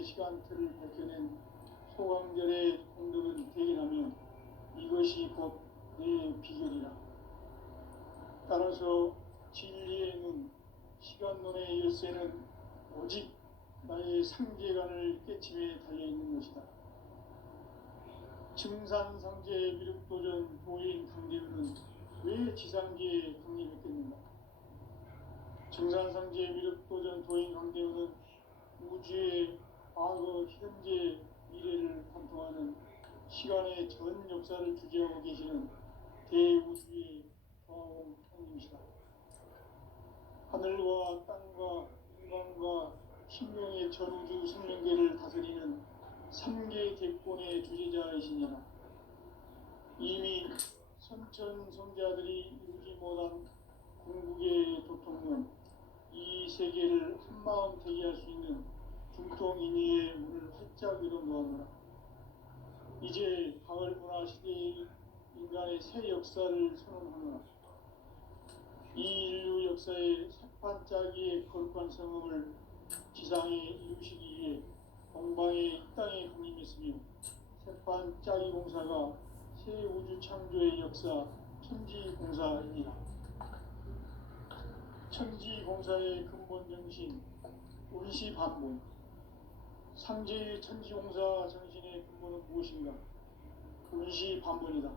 3대 시간틀을 밝혀낸 소강절의 공덕은 대견하며 이것이 곧 내 비결이라. 따라서 진리의 눈, 시간론의 열쇠는 오직 나의 상계관을 깨침에 달려있는 것이다. 증산상제 미륵도전 도인 강대우는 왜 지상계에 강림했겠는가? 증산상제 미륵도전 도인 강대우는 우주의 과거, 현재, 미래를 관통하는 시간의 전 역사를 주재하고 계시는 대우주의 조화홍님이시다. 하늘과 땅과 인간과 신명의 전우주 생명계를 다스리는 3계 객본의 주제자이시니라. 이미 선천성자들이 이루지 못한 궁극의 도통론, 이 세계를 한마음 대기할 수 있는 중통인의의 문을 활짝 열어놓았노라. 이제 가을 문화 시대의 인간의 새 역사를 선언하노라. 이 인류 역사의 새반짝이의 거룩한 성음을 지상에 이루시기 위해 동방의 이 땅에 강림했으며 새반짝이 공사가 새 우주 창조의 역사 천지공사이니라. 천지공사의 근본 정신 운시반본. 상제의 천지공사 정신의 근본은 무엇인가? 운시반본이다.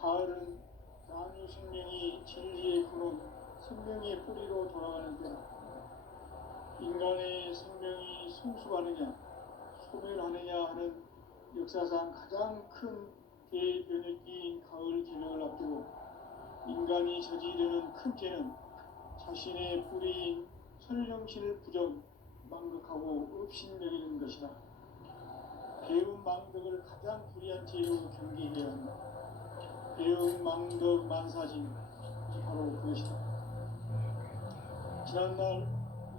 가을은 만유 생명이 진리의 근원, 생명의 뿌리로 돌아가는 때다. 인간의 생명이 성숙하느냐, 소멸하느냐 하는 역사상 가장 큰 대변혁기인 가을 기명을 앞두고 인간이 저지르는 큰 죄는 자신의 뿌리인 설령신을 부정, 망극하고 업신여기는 것이다. 배움 망덕을 가장 불의한 죄로 경계해야 한다. 배움 망덕 만사진, 바로 그것이다. 지난날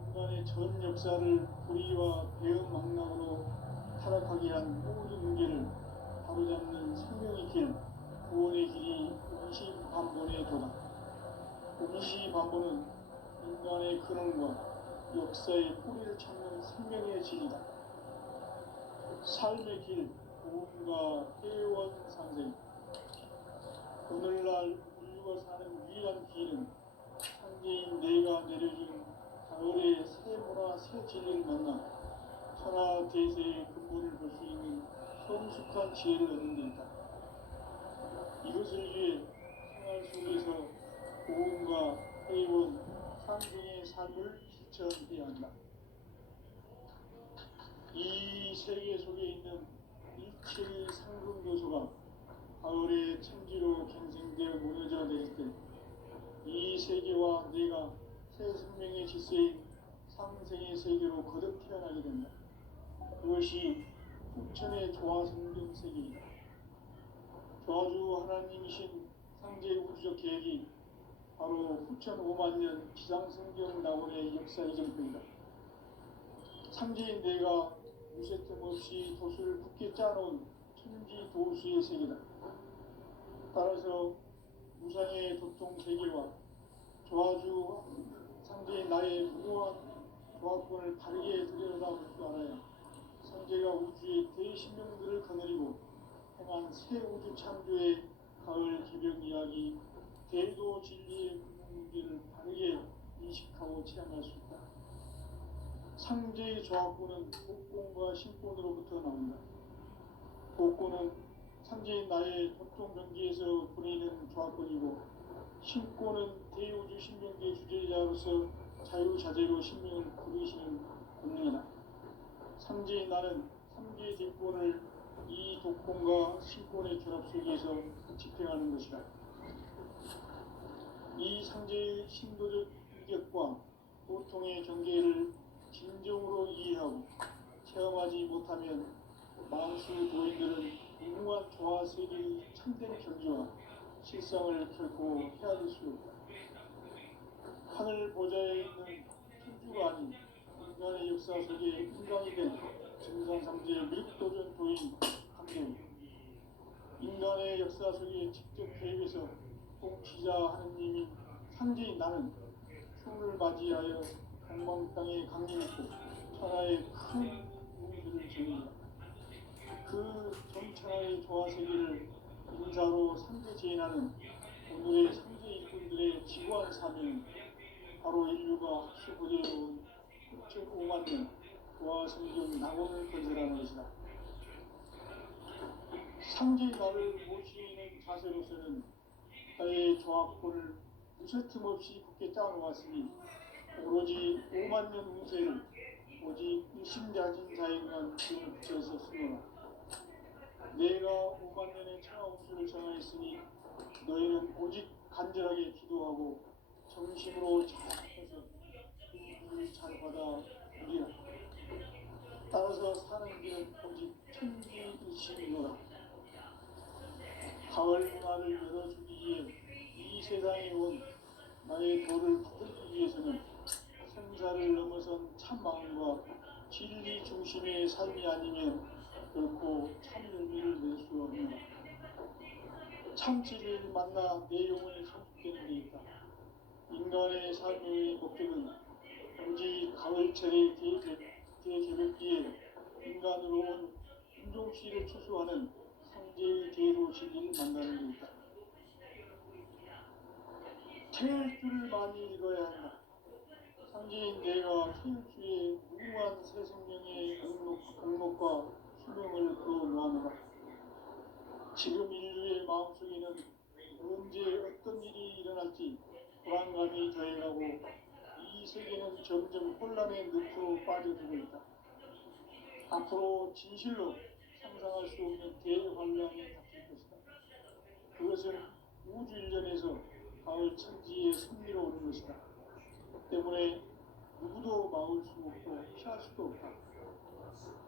인간의 전 역사를 불의와 배움 망락으로 타락하게 한 모든 문제를 바로잡는 생명의 길, 구원의 길이 운시반본의 도다. 운시반본은 인간의 근원과 역사의 뿌리를 찾는 생명의 진이다. 삶의 길, 구원과 회원 상생. 오늘날 인류가 사는 유일한 길은 상제인 내가 내려준 가을의 새 문화, 새 진리를 만나 천하 대세의 근본을 볼 수 있는 성숙한 지혜를 얻는 데 있다. 이것을 위해 생활 속에서 고음과 회원, 상생의 삶을 실천해야 한다. 이 세계 속에 있는 일체의 상승 요소가 가을의 천지로 갱생되어 무너져 내릴 때 이 세계와 내가 새 생명의 질서인 상생의 세계로 거듭 태어나게 된다. 그것이 후천의 조화성경 세계이다. 조화주 하나님이신 상제 우주적 계획이 바로 후천 5만년 지상성경 낙원의 역사 이정표이다. 상제인 내가 무쇠틈 없이 도수를 굳게 짜놓은 천지 도수의 세계다. 따라서 무상의 도통 세계와 조화주 상제인 나의 무모한 조화권을 바르게 들여다볼 줄 알아야 상제가 우주의 대신명들을 거느리고 행한 새 우주 창조의 가을 기병 이야기, 대도 진리의 문제를 바르게 인식하고 체험할 수 있다. 상제의 조화권은 복권과 신권으로부터 나온다. 복권은 상제인 나의 도통 경계에서 보내는 조화권이고, 신권은 대우주 신명계 주제자로서 자유자재로 신명을 부르시는 권능이다. 상제인 나는 3개 객본을 이 독권과 신권의 결합 속에서 집행하는 것이다. 이 상제의 신도적 인격과 보통의 경계를 진정으로 이해하고 체험하지 못하면 만수 도인들은 무궁한 조화 세계의 참된 경지와 실상을 결코 헤아릴 수 없다. 하늘 보좌에 있는 천주가 아닌 인간의 역사 속에 인간이 된 증산상제 미륵도전 도인 강대우. 인간의 역사 속에 직접 계획해서 통치자 하느님인 상제인 나는 흉을 맞이하여 동방 땅에 강림했고 천하의 큰 천하의 조화세계를 인사로 상대제인하는 오늘의 상대 일꾼들의 지구한 사명은 바로 인류가 합수부대해온 6.5만 년 조화성경 낙원을 건설하는 것이다. 상제의 나를 모시는 자세로서는 나의 조합권을 무쇠틈 없이 굳게 짜놓았으니 오로지 5만 년 운세를 오직 일심자진 자에만 기운을 붙여서 쓰노라. 내가 5만 년의 천하운수를 정하였으니 너희는 오직 간절하게 기도하고 정심으로 잘해서 그 물을 잘 받아 누리라. 따라서 사는 길은 오직 천지일심이노라. 가을 문화를 열어주기 위해 이 세상에 온 나의 도를 붙들기 위해서는 생사를 넘어선 참 마음과 진리 중심의 삶이 아니면 결코 참 열매를 낼 수 없느라. 참 진리를 만나 내 영혼이 성숙되는 데 있다. 인간의 삶의 목적은 오직 가을철의 대개벽기에 인간으로 온 인종시를 추수하는 상제의 대로 진리를 만나는 데 있다. 태일주를 많이 읽어야 한다. 상제인 내가 태일주의 무궁한 새 생명의 공목과 수명을 그어 놓아노라. 지금 인류의 마음속에는 언제 어떤 일이 일어날지 불안감이 더해가고 이 세계는 점점 혼란의 늪으로 빠져들고 있다. 앞으로 진실로 상상할 수 없는 대환란이 닥칠 것이다. 그것은 우주 일전에서 가을 천지에 승리로 오는 것이다. 때문에 누구도 막을 수 없고 피할 수도 없다.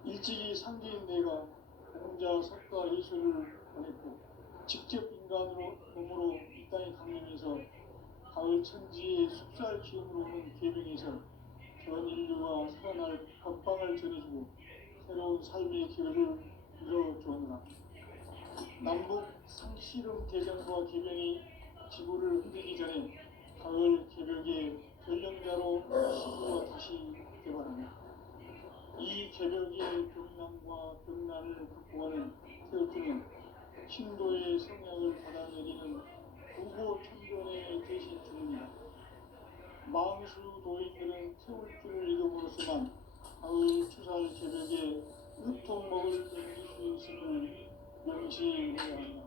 일찍이 상제인 내가 공자, 석가, 예수를 보냈고 직접 인간으로 몸으로 이 땅에 강림해서 가을 천지의 숲살 기운으로 오는 계명에서 전 인류가 살아날 법방을 전해주고 새로운 삶의 길을 열어주었노라. 남북 상씨름 대전과 계명이 지구를 흔들기 전에 가을 개벽의 전령자로 지구가 다시 개발한다. 이 개벽의 병난과 병난을 극복하는 태울주는 신도의 성향을 받아내리는 부고 천변의 대신 주입니다. 망수 도인들은 태울주를 읽음으로써만 가을 추살 개벽의 으통먹을 넘길 수 있음을 명시해야 한다.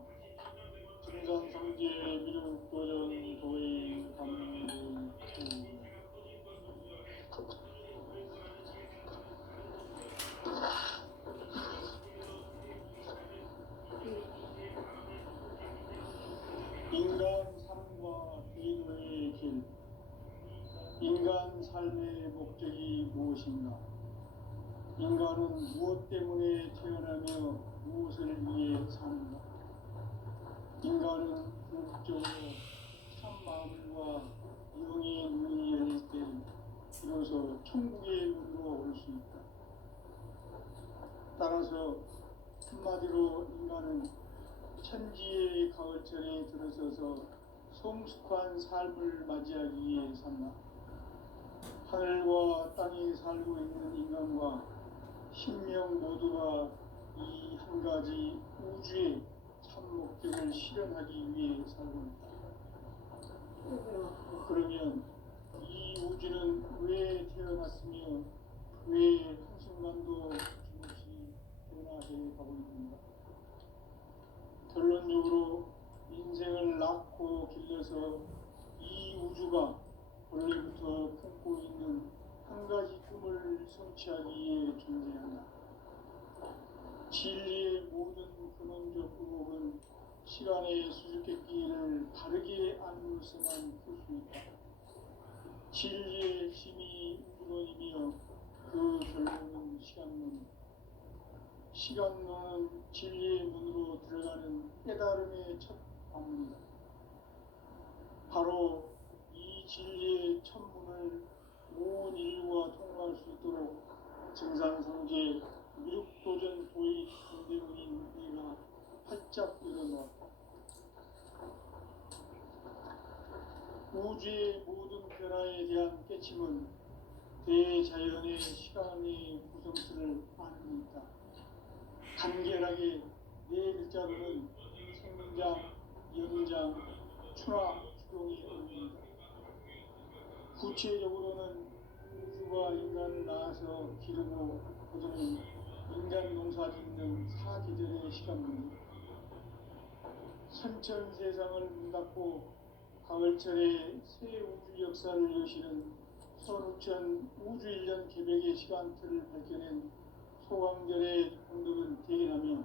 증산성제 미륵도전 도의 감동수 인간 삶과 기도의 길. 인간 삶의 목적이 무엇인가? 인간은 무엇 때문에 태어나며 무엇을 위해 사는가? 인간은 궁극적으로 참 마음과 영의 눈이 열릴 때 비로소 천국의 문으로 올 수 있다. 따라서 한마디로 인간은 천지의 가을철에 들어서서 성숙한 삶을 맞이하기 위해 산다. 하늘과 땅에 살고 있는 인간과 신명 모두가 이 한 가지 우주의 참 목적을 실현하기 위해 살고 있다. 그러면 이 우주는 왜 태어났으며 왜 한순간도 주없이 변화해 가고 있는가? 결론적으로 인생을 낳고 길러서 이 우주가 원래부터 품고 있는 한 가지 꿈을 성취하기 위해 존재한다. 진리의 모든 근원적 의혹은 시간의 수수께끼를 바르게 알므로서만 풀 수 있다. 진리의 힘이 우주론이며 그 결론은 시간론. 시간론은 진리의 문으로 들어가는 깨달음의 첫 방문이다. 바로 이 진리의 천문을 온 인류가 통과할 수 있도록 증산성제 미륵도전 도의 공대문인 내가 활짝 열어놓았다. 우주의 모든 변화에 대한 깨침은 대자연의 시간의 구성틀을 아는 데 있다. 간결하게 내 구체적으로는 우주가 인간을 낳아서 기르고 거두는 인간 농사 짓는 사계절의 시간입니다. 선천 세상을 문 닫고 가을철에 새 우주 역사를 여시는 선우천 우주 1년 개벽의 시간틀을 밝혀낸 소강절의 공덕은 대견하며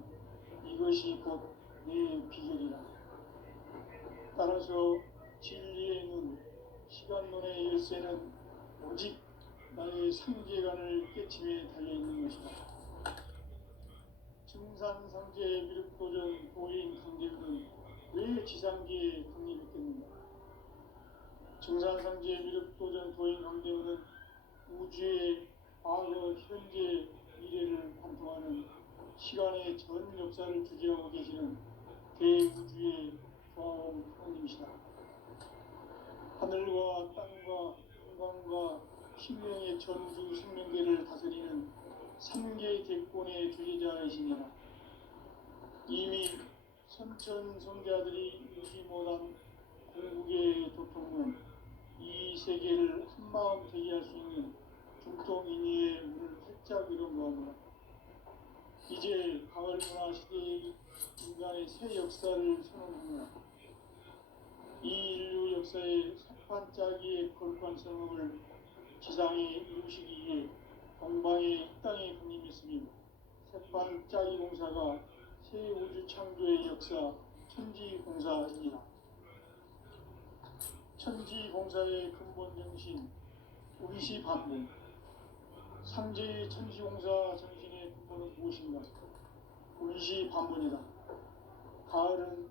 이것이 곧 내 비결이라. 따라서 진리의 눈, 시간론의 열쇠는 오직 나의 상계관을 깨침에 달려있는 것이다. 증산상제 미륵도전 도인 강대우는 왜 지상계에 강림했겠는가? 증산상제 미륵도전 도인 강대우는 우주의 과거, 현재, 미래를 관통하는 시간의 전 역사를 주재하고 계시는 대우주의 조화홍 하나님이시다. 하늘과 땅과 한강과 신명의 전우주 생명계를 다스리는 삼계 대권의 주제자이시니라. 이미 선천 성자들이 이루지 못한 공국의 도통은 이 세계를 한마음 되게 할 수 있는 중통인의의 문을 활짝 열어놓았노라. 이제 가을 문화 시대의 인간의 새 역사를 선언합니다. 이 인류 역사의 새판짜기의 거룩한 성업을 지상에 이루시기 위해 동방의 이 땅에 강림했으며 새판짜기 공사가 새 우주 창조의 역사 천지공사이니라. 천지공사의 근본 정신 운시반문. 상제의 천지공사 정신의 근본은 무엇인가? 운시반문이다. 가을은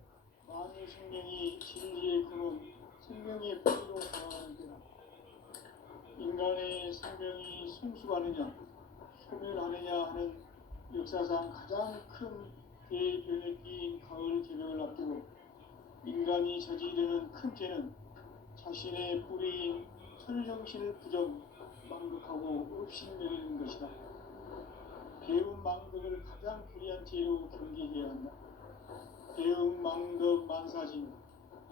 만유 생명이 진리의 근원, 생명의 뿌리로 나아가는 때다. 인간의 생명이 성숙하느냐, 소멸하느냐 하는 역사상 가장 큰 대변혁기인 가을 개벽을 앞두고 인간이 저지르는 큰 죄는 자신의 뿌리인 천정신을 부정, 망극하고 업신여기는 것이다. 배운 망덕을 가장 불의한 죄로 경계해야 한다. 배운 망덕 만사진,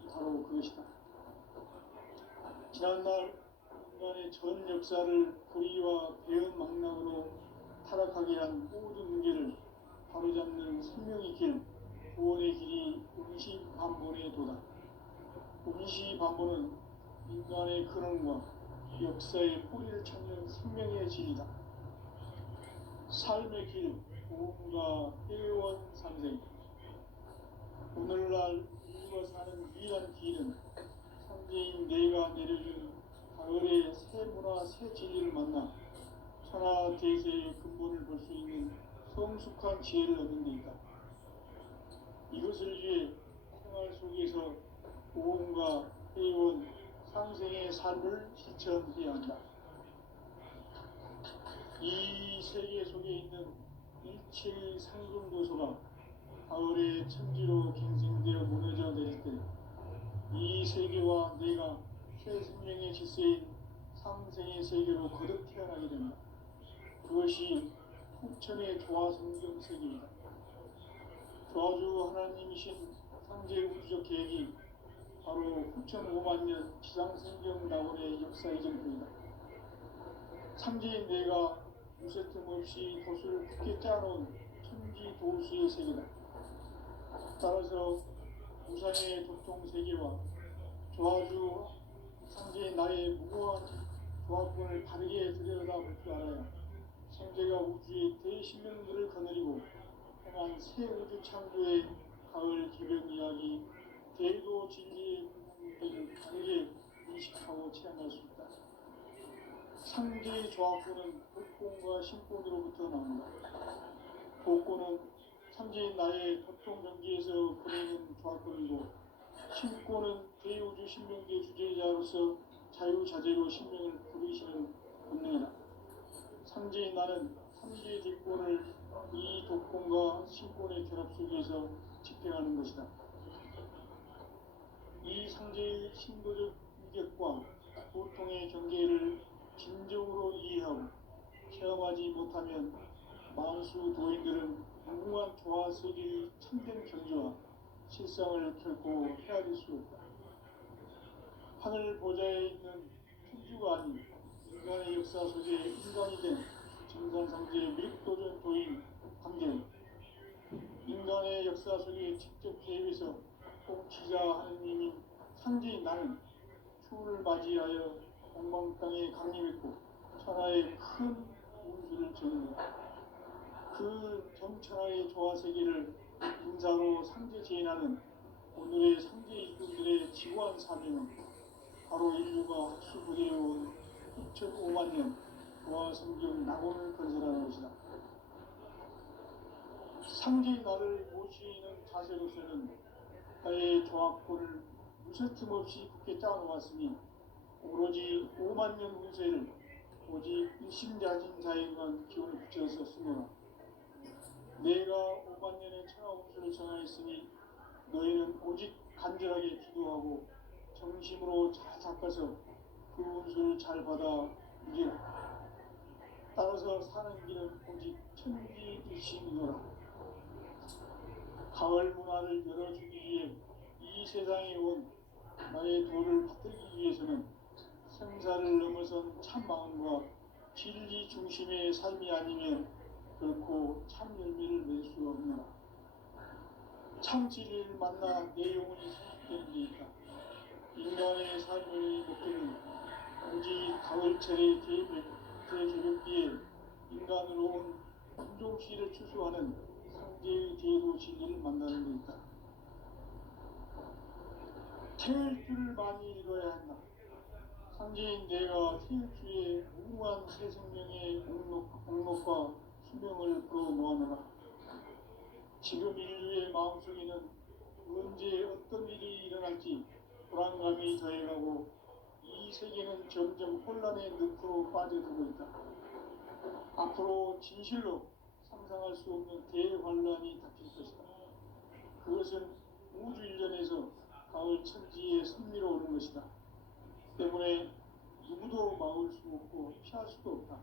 바로 그것이다. 지난날 인간의 전 역사를 불의와 배은 망락으로 타락하게 한 모든 문제를 바로잡는 생명의 길, 구원의 길이 운시반본의 도다. 운시반본은 인간의 근원과 역사의 뿌리를 찾는 생명의 진리다. 삶의 길, 고음과 회원 상생. 오늘날 인류가 사는 유일한 길은 상제인 내가 내려준 가을의 새 문화, 새 진리를 만나 천하 대세의 근본을 볼 수 있는 성숙한 지혜를 얻는 데 있다. 이것을 위해 생활 속에서 고음과 회원, 상생의 삶을 실천해야 한다. 이 세계 속에 있는 일체의 상금도소가 가을의 천지로 갱생되어 무너져 내릴 때 이 세계와 내가 새 생명의 질서인 상생의 세계로 거듭 태어나게 된다. 그것이 후천의 조화성경 세계이다. 조화주 하나님이신 상제 우주적 계획이 바로 후천 5만 년 지상성경 낙원의 역사 이전입니다. 상제인 내가 무쇠틈 없이 도수를 굳게 짜놓은 천지 도수의 세계다. 따라서 우상의 도통 세계와 조화주 상제인 나의 무고한 조합권을 바르게 들여다볼 줄 알아야 상제가 우주의 대신명들을 거느리고 행한 새 우주 창조의 가을 개벽 이야기, 대도 진리의 문명을 다르게 인식하고 체험할 수 있다. 상제의 조합권은 복권과 신권으로부터 나온다. 복권은 상제인 나의 보통 경기에서 보내는 조합권이고, 신권은 대우주 신명계 주제자로서 자유자재로 신명을 부르시는 본능이다. 상제인 나는 상제의 뒷권을 이 독권과 신권의 결합 속에서 집행하는 것이다. 이 상제의 신도적 위격과 보통의 경계를 진정으로 이해하고 체험하지 못하면 만수 도인들은 무궁한 조화 세계의 참된 경지와 실상을 결코 헤아릴 수 없다. 하늘 보좌에 있는 우주가 아닌 인간의 역사 속에 인간이 된 증산상제의 밀도전 도인 관계, 인간의 역사 속에 직접 개입해서 통치자 하느님인 상제인 나는 추운을 맞이하여 동방 땅에 강림했고 천하의 큰 운수를 정했다. 그 정천하의 조화세계를 인사로 상제 제인하는 오늘의 상제 이군들의 지구한 사명은 바로 인류가 학수부대해온 2005만 년 조화성경 낙원을 건설하는 것이다. 상제의 나를 모시는 자세로서는 나의 조합권을 무쇠틈 없이 굳게 짜놓았으니 오로지 5만 년 운세를 오직 일심자진 자에게만 기운을 붙여서 쓰노라. 내가 5만 년의 천하 운수를 정하였으니 너희는 오직 간절하게 기도하고 정심으로 잘 닦아서 그 운수를 잘 받아 누리라. 따라서 사는 길은 오직 천지일심이노라. 가을 문화를 열어주기 위해 이 세상에 온 나의 도를 받들기 위해서는 생사를 넘어선 참 마음과 진리 중심의 삶이 아니면 결코 참 열매를 낼 수 없노라. 참 진리를 만나 내 영혼이 성숙되는 데 있다. 인간의 삶의 목적은 오직 가을철의 대개벽기에 인간으로 온 인종시를 추수하는 상제의 제도 진리를 만나는 데 있다. 태울 줄을 많이 읽어야 한다. 상제인 내가 태울 주에 무궁한 새 생명의 공록과 수명을 끌어모아노라. 지금 인류의 마음속에는 언제 어떤 일이 일어날지 불안감이 더해가고 이 세계는 점점 혼란의 늪으로 빠져들고 있다. 앞으로 진실로 상상할 수 없는 대환란이 닥칠 것이다. 그것은 우주 일련에서 가을 천지의 섭리로 오는 것이다. 때문에 누구도 막을 수 없고 피할 수도 없다.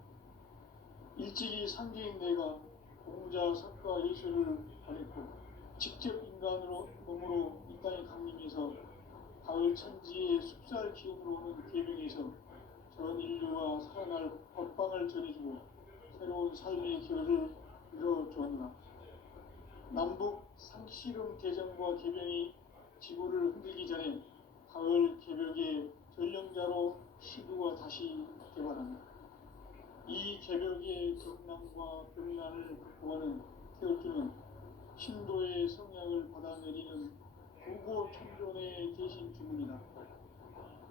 일찍이 상제인 내가 공자, 석가, 예술을 보냈고 직접 인간으로 몸으로 이 땅에 강림해서 가을 천지의 숲살 기운으로 오는 계명에서 전 인류가 살아날 법방을 전해주고 새로운 삶의 기회를 이뤄주었나. 남북 상씨름 대전과 개병이 지구를 흔들기 전에 가을 개벽의 전령자로 시부가 다시 개발한다. 이 개벽의 경남과 병난을 극복하는 태울주는 신도의 성향을 받아내리는 구고 천존의 대신 주문이다.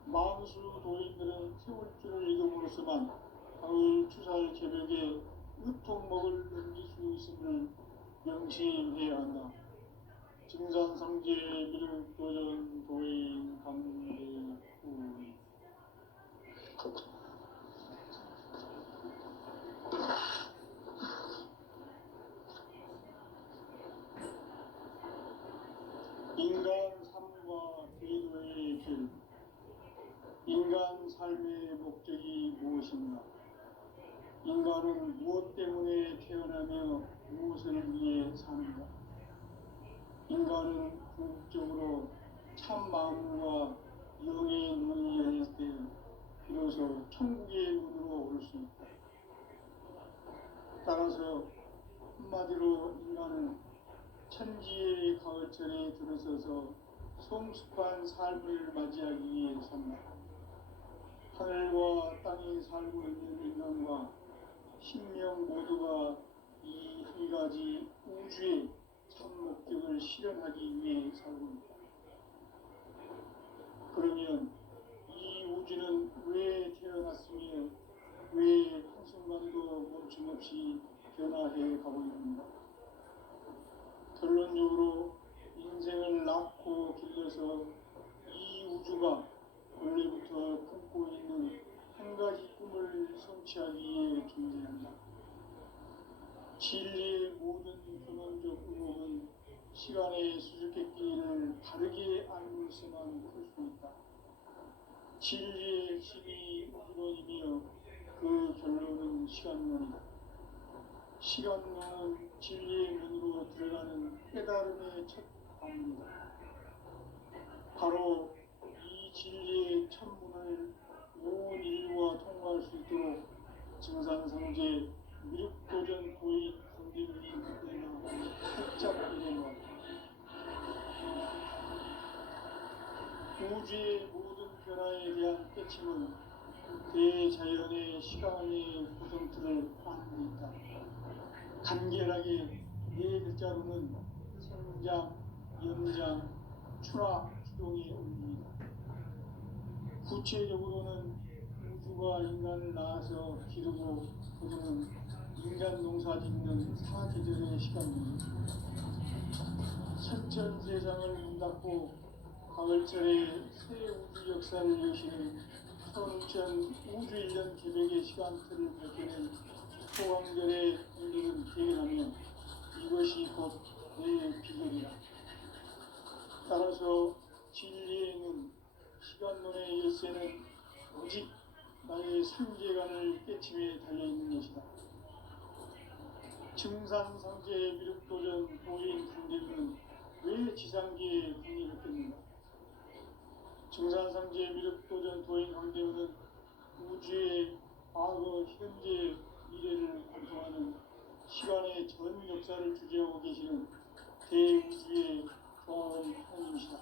만수 도인들은 태울주를 읽음으로써만 가을 추살 개벽에 으통목을 넘길 수 있음을 명심해야 한다. 증산상제 미륵도전 도인 강대우. 인간 삶과 궤도의 길. 인간 삶의 목적이 무엇인가? 인간은 무엇 때문에 태어나며 무엇을 위해 사는가? 인간은 궁극적으로 참 마음과 영의 눈이 열릴 때 비로소 천국의 눈으로 올 수 있다. 따라서 한마디로 인간은 천지의 가을철에 들어서서 성숙한 삶을 맞이하기 위해 산다. 하늘과 땅에 살고 있는 인간과 신명 모두가 이 한 가지 우주의 참 목적을 실현하기 위해 살고 있다. 그러면 이 우주는 왜 태어났으며 왜 한순간도 멈춤없이 변화해 가고 있는가? 결론적으로 인생을 낳고 길러서 이 우주가 원래부터 품고 있는 한 가지 꿈을 성취하기 위해 존재한다. 진리의 모든 근원적 의혹은 시간의 수수께끼를 바르게 알고서만 풀 수 있다. 진리의 핵심이 우주론이며 그 결론은 시간론이다. 시간론은 진리의 문으로 들어가는 깨달음의 첫 방문이다. 바로 이 진리의 첫 문을 온 인류와 통과할 수 있도록 증산상제 미륵도전 도의 강림이 되나 살짝 이래놓아 우주의 모든 변화에 대한 깨침은 대자연의 시간의 구성틀을 파악합니다. 간결하게 네 글자로는 성장, 연장, 추락, 추동이 옵니다. 구체적으로는 우주가 인간을 낳아서 기르고 거두는 인간 농사 짓는 사계절의 시간입니다. 천천 세상을 문 닫고 가을철에 새 우주 역사를 여시는 천천 우주 1년 계획의 시간틀을 밝혀낸 소강절의 일들은 대견하면 이것이 곧 내 비결이다. 따라서 진리의 눈, 시간론의 열쇠는 오직 나의 상계관을 깨침에 달려있는 것이다. 증산상제의 미륵도전 도인 강대문은 왜 지상계에 국립했겠는가? 증산상제의 미륵도전 도인 강대문은 우주의 과거, 현재, 미래를 관통하는 시간의 전 역사를 주재하고 계시는 대우주의 조화원 하나님이시다.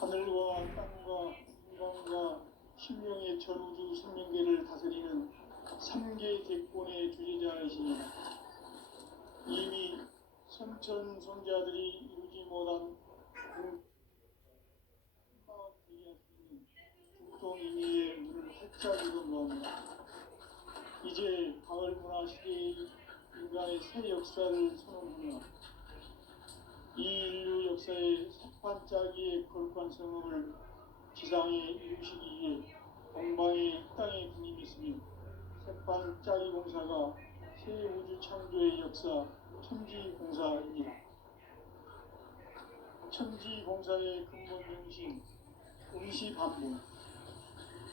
하늘과 땅과 인간과 신명의 전우주 생명계를 다스리는 3개 대권의 주제자이십니다. 이미 선천손자들이 이루지 못한 공파되게 할 수 있는 중통이미의 문을 활짝 열어놓습니다. 이제 가을 문화 시대의 인간의 새 역사를 선언하며 이 인류 역사의 석판짜기의 거룩한 성업을 지상에 이루시기 위해 동방의 땅에 군림했으며 석판짜기 공사가 새 우주 창조의 역사 천지공사입니다. 천지공사의 근본 정신 응시반복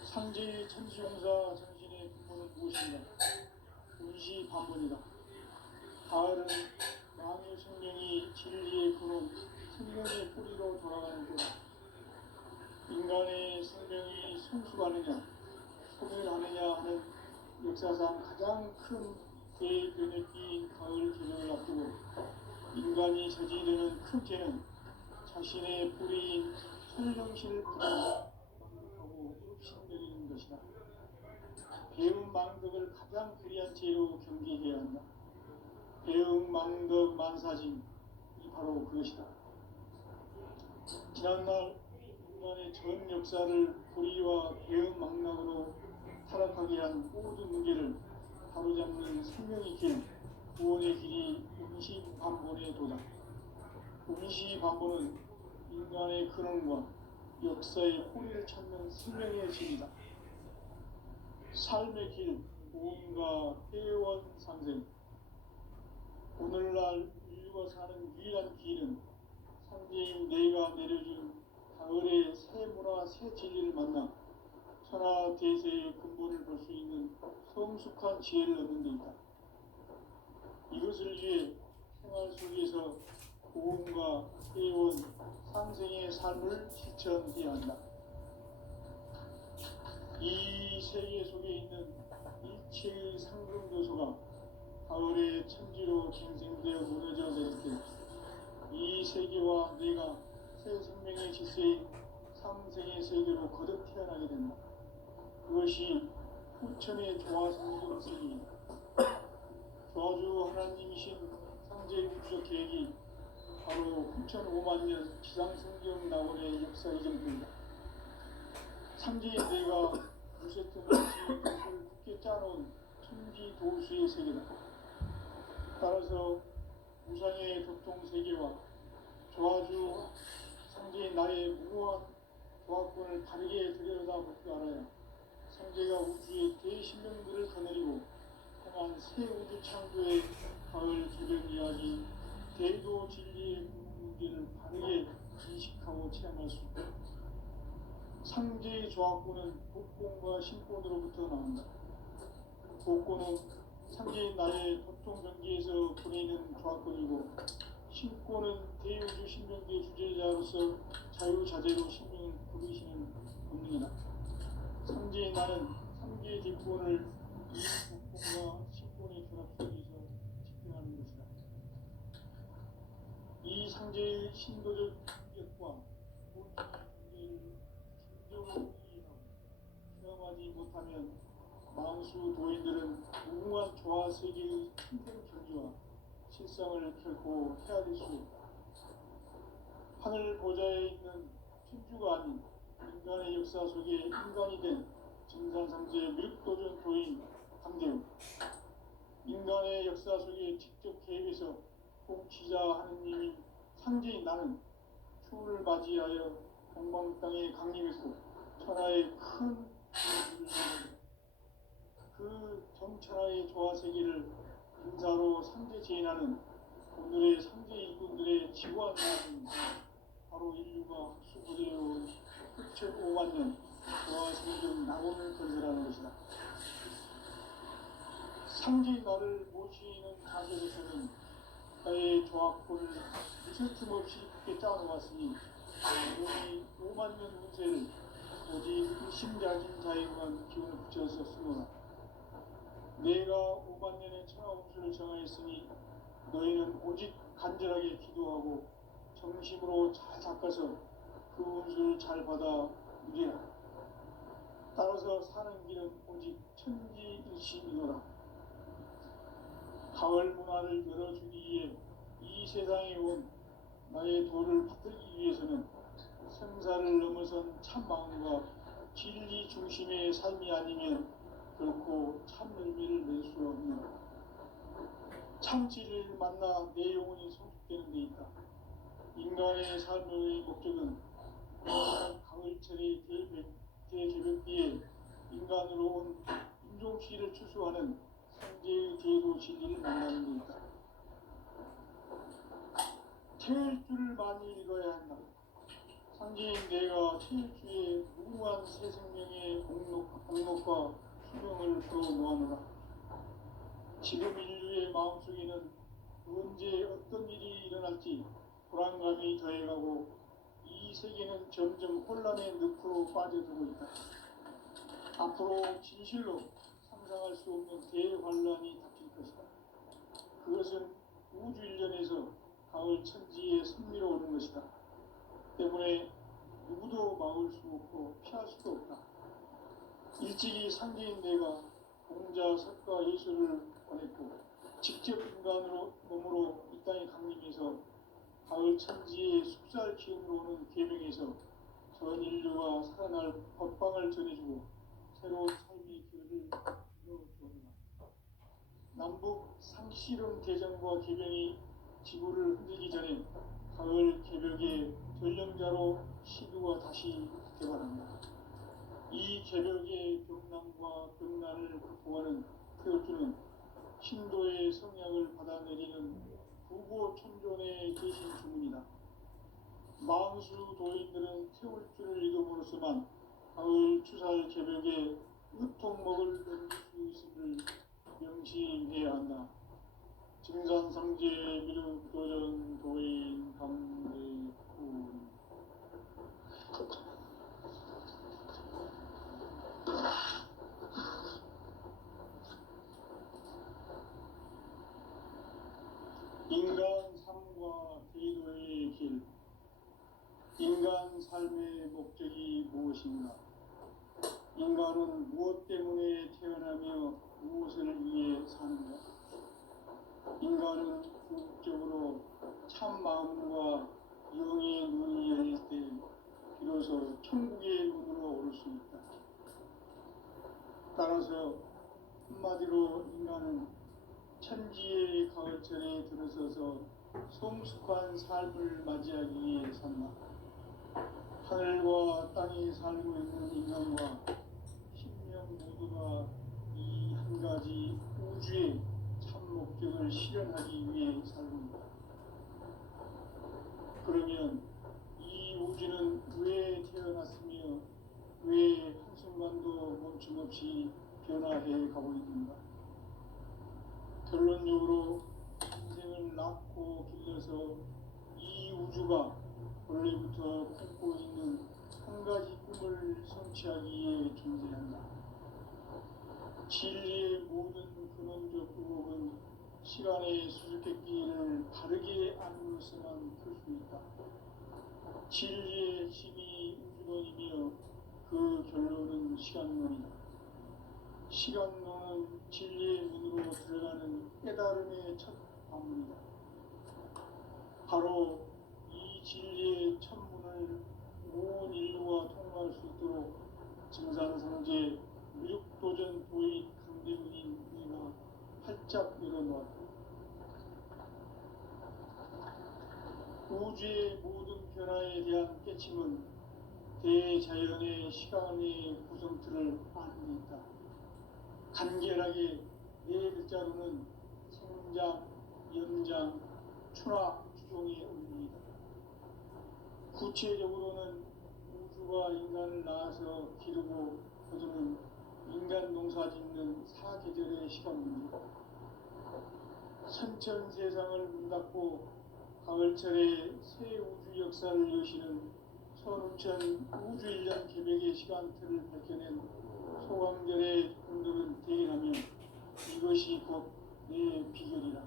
상제의 천지공사 정신의 근본은 무엇인가? 응시반복이다. 가을은 왕의 생명이 진리의 근원, 생명의 뿌리로 돌아가는 때다. 인간의 생명이 성숙하느냐, 소멸하느냐 하는 역사상 가장 큰 대변혁기인 가을 계절을 앞두고 인간이 저지르는 큰 죄는 자신의 뿌리인 천정신을 부정하고 흡신내리는 것이다. 배움 망덕을 가장 불의한 죄로 경계해야 한다. 배움 망덕 만사짐이 바로 그것이다. 지난날 인간의 전 역사를 불의와 배움 망락으로 타락하게 한 모든 문제를 바로잡는 생명의 길, 구원의 길이 응시반본의 도다. 응시반본은 인간의 근원과 역사의 뿌리를 찾는 생명의 길이다. 삶의 길, 보험과 회원 상생. 오늘날 인류가 사는 유일한 길은 상제인 내가 내려준 가을의 새 문화, 새 진리를 만나 천하 대세의 근본을 볼 수 있는 성숙한 지혜를 얻는 데 있다. 이것을 위해 생활 속에서 보험과 회원, 상생의 삶을 실천해야 한다. 이 세계 속에 있는 일체의 상승 요소가 가을의 천지로 갱생되어 무너져 내릴 때 이 세계와 내가 새 생명의 질서인 상생의 세계로 거듭 태어나게 된다. 그것이 후천의 조화성경세계이다. 조화주 하나님이신 상제 우주적 계획이 바로 후천 5만 년 지상성경 낙원의 역사 이전입니다. 상제인 내가 무쇠통을 굳게 짜놓은 천지 도수의 세계다. 따라서 우상의 격통세계와 조화주 상제인 나의 무모한 조화권을 다르게 들여다볼 줄 알아야 상제가 우주의 대신명들을 거느리고 향한 새 우주 창조의 가을 기변 이야기 대도 진리의 문제를 바르게 인식하고 체험할 수 있다. 상제의 조화권은 복권과 신권으로부터 나온다. 복권은 상제인 나의 도통변기에서 보내는 조화권이고 신권은 대우주 신명계 주제자로서 자유자재로 신명을 부르시는 권능이다. 상제의 나는 3개 직권을 이국권과 식권의 결합 속에서 집행하는 것이다. 이 상제의 신도적 인격과 본질의 문제를 진정으로 이해하고 수용하지 못하면 망수 도인들은 무궁한 조화 세계의 힘든 경지와 실상을 결코 헤아릴 수 없다. 하늘 보좌에 있는 천주가 아닌 인간의 역사 속에 인간이 된 증산상제의 밀도전 도인 강대우, 인간의 역사 속에 직접 개입해서 통치자 하느님인 상제인 나는 추운을 맞이하여 동방 땅에 강림했고 천하의 큰 그 정천하의 조화 세계를 인사로 상제 제인하는 오늘의 상제 일꾼들의 지구한 나라는 바로 인류가 학수고대해온 흑천 5만 년 조화 생존 낙원을 건설하는 것이다. 상제의 나를 모시는 자세로서는 나의 조합권을 무슨 틈없이 굳게 짜놓았으니 우리 5만 년 운세를 오직 의심자진 자에만 기운을 붙여서 쓰노라. 내가 5만 년의 천하 운수를 정하였으니 너희는 오직 간절하게 기도하고 정심으로 잘 닦아서 그 운수를 잘 받아 누리라. 따라서 사는 길은 오직 천지일심이노라. 가을 문화를 열어주기 위해 이 세상에 온 나의 도를 받들기 위해서는 생사를 넘어선 참 마음과 진리 중심의 삶이 아니면 결코 참 열매를 낼 수 없는 참지를 만나 내 영혼이 성숙되는 데 있다. 인간의 삶의 목적은 가을철의 대개벽기에 인간으로 온 인종시를 추수하는 상제의 제도 진리를 만나는 데 있다. 태일주를 많이 읽어야 한다. 상제인 내가 태일주의 무궁한 새 생명의 공록과 수명을 풀어놓아노라. 지금 인류의 마음속에는 언제 어떤 일이 일어날지 불안감이 더해가고 이 세계는 점점 혼란의 늪으로 빠져들고 있다. 앞으로 진실로 상상할 수 없는 대환란이 닥칠 것이다. 그것은 우주 일련에서 가을 천지의 선미로 오는 것이다. 때문에 누구도 막을 수 없고 피할 수도 없다. 일찍이 상제인 내가 공자, 석가, 예수를 보냈고 직접 인간으로 몸으로 이 땅에 강림해서 가을 천지의 숲살 기운으로 오는 계명에서 전 인류가 살아날 법방을 전해주고 새로운 삶의 길을 열어주었다. 남북 상실은 대전과 개병이 지구를 흔들기 전에 가을 개벽의 전령자로 시두가 다시 개발합니다. 이 개벽의 병난과 병난을 극복하는 태울주는 신도의 성향을 받아내리는 부고천존의 계신 주문이다. 망수 도인들은 태울주를 읽음으로써만 가을 추살 개벽에 으통먹을 넘길 수 있음을 명심해야 한다. 증산상제 미륵도전 도인 강대훈. 인간 삶과 대도의 길. 인간 삶의 목적이 무엇인가? 인간은 무엇 때문에 태어나며 무엇을 위해 사는가? 인간은 궁극적으로 참 마음과 영의 눈이 열릴 때 비로소 천국의 눈으로 오를 수 있다. 따라서 한마디로 인간은 천지의 가을철에 들어서서 성숙한 삶을 맞이하기 위해 산다. 하늘과 땅에 살고 있는 인간과 신명 모두가 이 한 가지 우주의 참 목적을 실현하기 위해 살고 있다. 그러면 이 우주는 왜 태어났으며 왜 한순간도 멈춤없이 변화해 가고 있는가? 결론적으로 인생을 낳고 길러서 이 우주가 원래부터 품고 있는 한 가지 꿈을 성취하기 위해 존재한다. 진리의 모든 근원적 의혹은 시간의 수수께끼를 바르게 알므로서만 풀 수 있다. 진리의 핵심이 우주론이며 그 결론은 시간론이다. 시간론은 진리의 문으로 들어가는 깨달음의 첫 방문이다. 바로 이 진리의 첫 문을 온 인류가 통과할 수 있도록 증산상제 무육도전 도인 강대문인 우리가 활짝 열어놓았다. 우주의 모든 변화에 대한 깨침은 대자연의 시간의 구성틀을 아는 데 있다. 간결하게 네 글자로는 생장, 연장, 추락, 주종의 의미이다. 구체적으로는 우주가 인간을 낳아서 기르고 거두는 인간 농사 짓는 사계절의 시간입니다. 선천 세상을 문 닫고 가을철에 새 우주 역사를 여시는 선우천 우주 1년 개벽의 시간틀을 밝혀낸 소강절의 분들은 대인하며 이것이 곧 내 비결이라.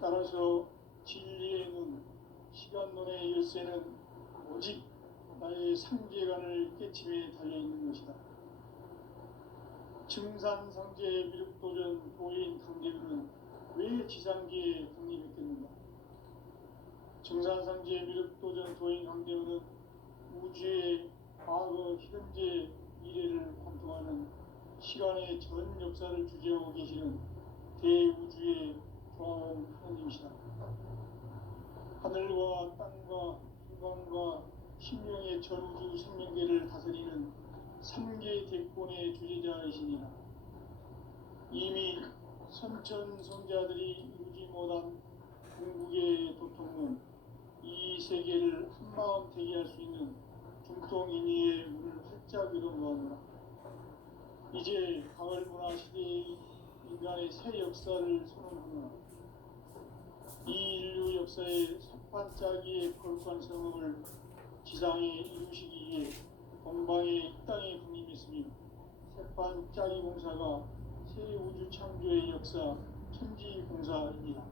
따라서 진리의 문, 시간론의 열쇠는 오직 나의 상계관을 깨침에 달려있는 것이다. 증산상제 미륵도전 도인 강대문은 왜 지상계에 강림했겠는가? 증산상제 미륵도전 도인 강대문은 우주의 과거, 현재, 미래를 관통하는 시간의 전 역사를 주재하고 계시는 대우주의 조화원 하나님이시다. 하늘과 땅과 인간과 신명의 전우주 생명계를 다스리는 3개 대권의 주제자이시니라. 이미 선천 성자들이 이루지 못한 궁극의 도통론, 이 세계를 한마음 되게 할 수 있는 중통인의의 문을 활짝 열어놓았노라. 이제 가을 문화 시대의 인간의 새 역사를 선언하노라. 이 인류 역사의 석반짜기의 거룩한 성업을 지상에 이루시기 위해 동방의 이 땅에 군림했으며 색반짜기 공사가 새 우주 창조의 역사 천지공사입니다.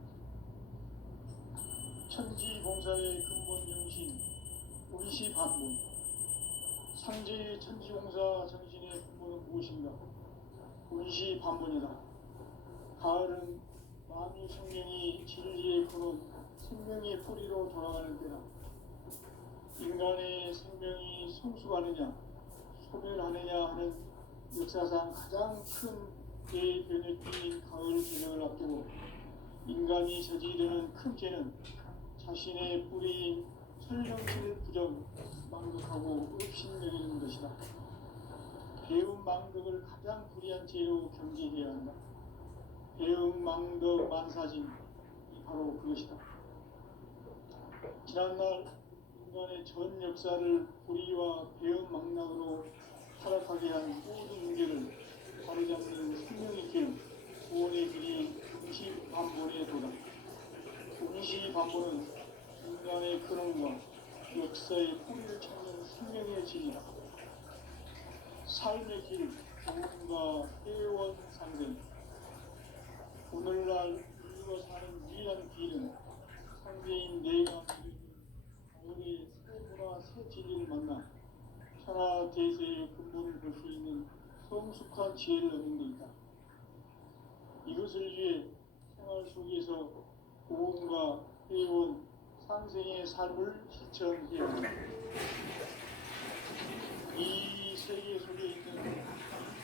천지공사의 근본 정신 운시 반문. 상제의 천지공사 정신의 근본은 무엇인가? 운시 반문이다. 가을은 만유 생명이 진리의 근원, 생명의 뿌리로 돌아가는 때다. 인간의 생명이 성숙하느냐, 소멸하느냐 하는 역사상 가장 큰 대변의 끼인 가을 개명을 앞두고 인간이 저지르는 큰 죄는 자신의 뿌리인 설령실 부정, 망덕하고 업신여기는 것이다. 배움 망덕을 가장 불의한 죄로 경계해야 한다. 배움 망덕 만사진이 바로 그것이다. 지난날 인간의 전 역사를 불의와 배움 망락으로 타락하게 한 모든 문제를 바로잡는 생명의 길, 구원의 길이 운시반본의 도다. 운시반본은 인간의 근원과 역사의 뿌리를 찾는 생명의 길이다. 삶의 길, 구원과 회원 상생. 오늘날 인류가 사는 위대한 길은 상대인 내가 가을의 새 문화 새 진리를 만나 천하 대세의 근본을 볼 수 있는 성숙한 지혜를 얻는 데 있다. 이것을 위해 생활 속에서 고음과 회원, 상생의 삶을 실천해야 한다. 이 세계 속에 있는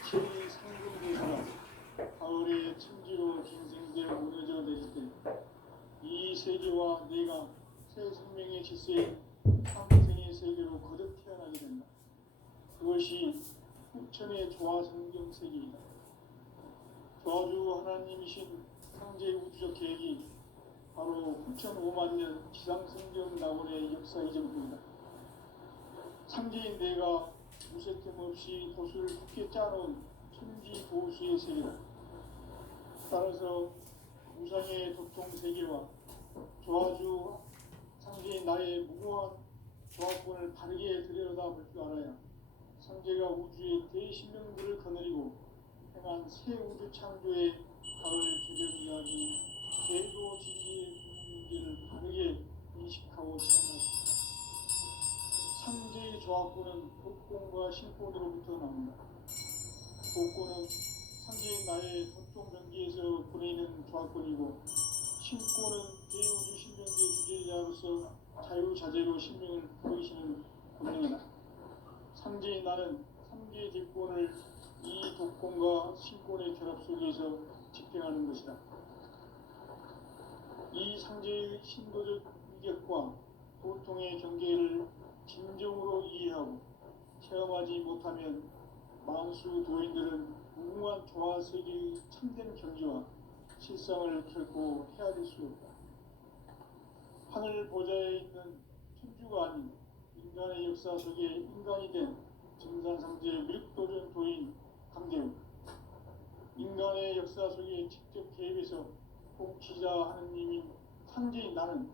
이체의 상근도시가 가을의 천지로 갱생되어 무너져 내릴 때 이 세계와 내가 새 생명의 질서인 상생의 세계로 거듭 태어나게 된다. 그것이 후천의 조화성경 세계이다. 조화주 하나님이신 상제 우주적 계획이 바로 9,5만 년 지상성경 낙원의 역사 이전입니다. 상제인 내가 무색됨 없이 도수를 굳게 짜놓은 천지 보수의 세계다. 따라서 무상의 도통 세계와 조화주 상제인 나의 무고한 조합권을 바르게 들여다볼 줄 알아야 상제가 우주의 대신명들을 거느리고 행한 새 우주 창조의 가을 개벽 이야기, 제도 진리의 문제를 바르게 인식하고 체험할 수 있다. 상제의 조합권은 복권과 신권으로부터 나옵니다. 복권은 상제의 나의 전통 경기에서 보내는 조합권이고, 신권은 대우주 신명계 주제자로서 자유자재로 신명을 보이시는 권능이다. 상제의 나는 3개의 대권을 이 독권과 신권의 결합 속에서 집행하는 것이다. 이 상제의 신도적 위격과 보통의 경계를 진정으로 이해하고 체험하지 못하면 만수 도인들은 무궁한 조화 세계의 참된 경지와 실상을 결코 헤아릴 수 없다. 하늘 보좌에 있는 천주가 아닌 인간의 역사 속에 인간이 된 증산상제 밀도전 도인 강대우, 인간의 역사 속에 직접 개입해서 통치자 하느님인 상제인 나는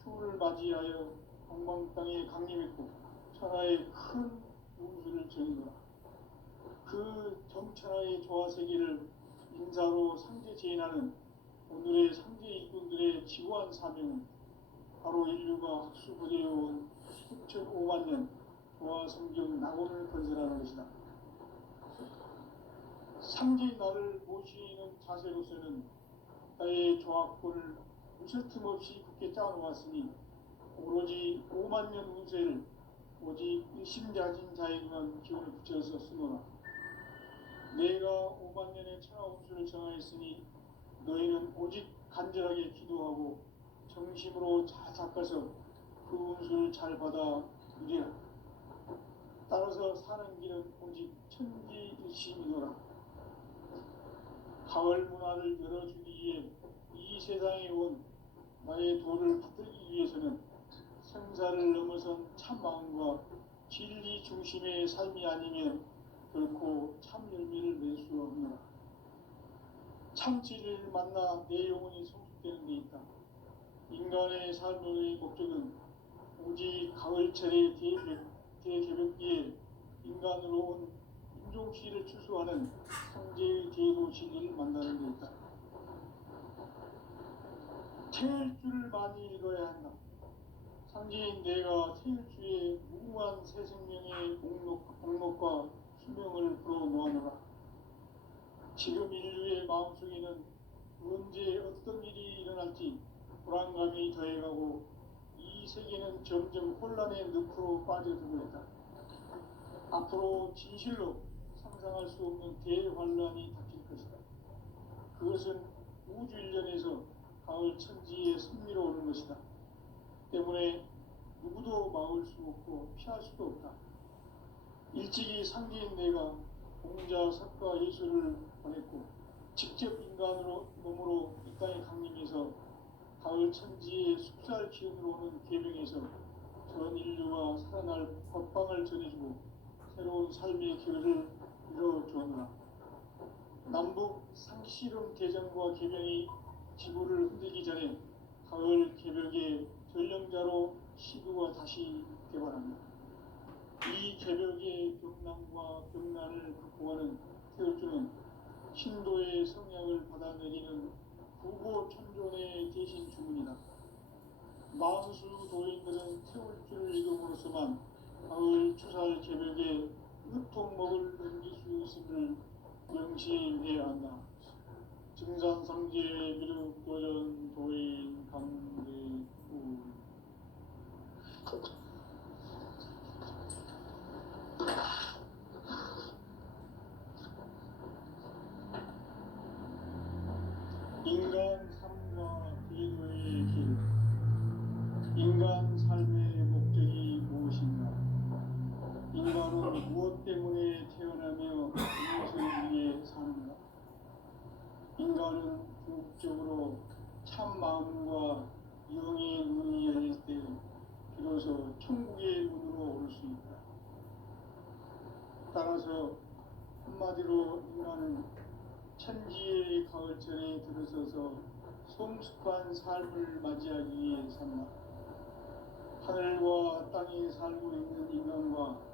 추후를 맞이하여 동방땅에 강림했고 천하의 큰 운수를 전이노라. 그 정천하의 조화세계를 인사로 상제 제인하는 오늘의 상제 일꾼들의 지구한 사명은 바로 인류가 학수부대해온 수천 5만 년 조화성경 낙원을 건설하는 것이다. 상제인 나를 모시는 자세로서는 나의 조합권을 무설틈 없이 굳게 짜놓았으니 오로지 5만 년 운세를 오직 일심자진 자에게만 기운을 붙여서 쓰노라. 내가 5만 년의 천하 운수를 정하였으니 너희는 오직 간절하게 기도하고 정심으로 잘 닦아서 그 운수를 잘 받아 누리라. 따라서 사는 길은 오직 천지일심이노라. 가을 문화를 열어주기 위해 이 세상에 온 나의 도를 받들기 위해서는 생사를 넘어선 참 마음과 진리 중심의 삶이 아니면 결코 참 열매를 낼 수 없노라. 참 진리를 만나 내 영혼이 성숙되는 데 있다. 인간의 삶의 목적은 오직 가을철의 대개벽기에 인간으로 온 인종시를 추수하는 상제의 대도 진리를 만나는 데 있다. 태일주를 많이 읽어야 한다. 상제인 내가 태일주의 무궁한 새 생명의 목록과 수명을 불어놓아노라. 지금 인류의 마음속에는 언제 어떤 일이 일어날지 불안감이 더해가고 이 세계는 점점 혼란의 늪으로 빠져들고 있다. 앞으로 진실로 상상할 수 없는 대환란이 닥칠 것이다. 그것은 우주 일련에서 가을 천지에 승리로 오는 것이다. 때문에 누구도 막을 수 없고 피할 수도 없다. 일찍이 상제인 내가 공자, 석가, 예수를 보냈고 직접 인간으로 몸으로 이 땅에 강림해서 가을 천지의 숲살 기운으로 오는 계명에서 전 인류가 살아날 법방을 전해주고 새로운 삶의 길을 이뤄주었노라. 남북 상씨름 대전과 계명이 지구를 흔들기 전에 가을 개벽의 전령자로 시도가 다시 개발합니다. 이 개벽의 벽난과 벽난을 극복하는 태울주는 신도의 성향을 받아내리는 부고 천존의 대신 주문이다. 만수 도인들은 태울주를 읽음으로써만 가을 추살 개벽의 으통목을 넘길 수 있음을 명시해야 한다. 증산상제 미륵도전 도인 강대우. 인간 삶과 기도의 길. 인간 삶의 목적이 무엇인가? 인간은 무엇 때문에 태어나며 무엇을 위해 사는가? 인간은 궁극적으로 참 마음과 영의 눈이 열릴 때 비로소 천국의 문으로 오를 수 있다. 따라서 한마디로 인간은 천지의 가을철에 들어서서 성숙한 삶을 맞이하기 위해 산다. 하늘과 땅이 세상에 살고 있는 인간과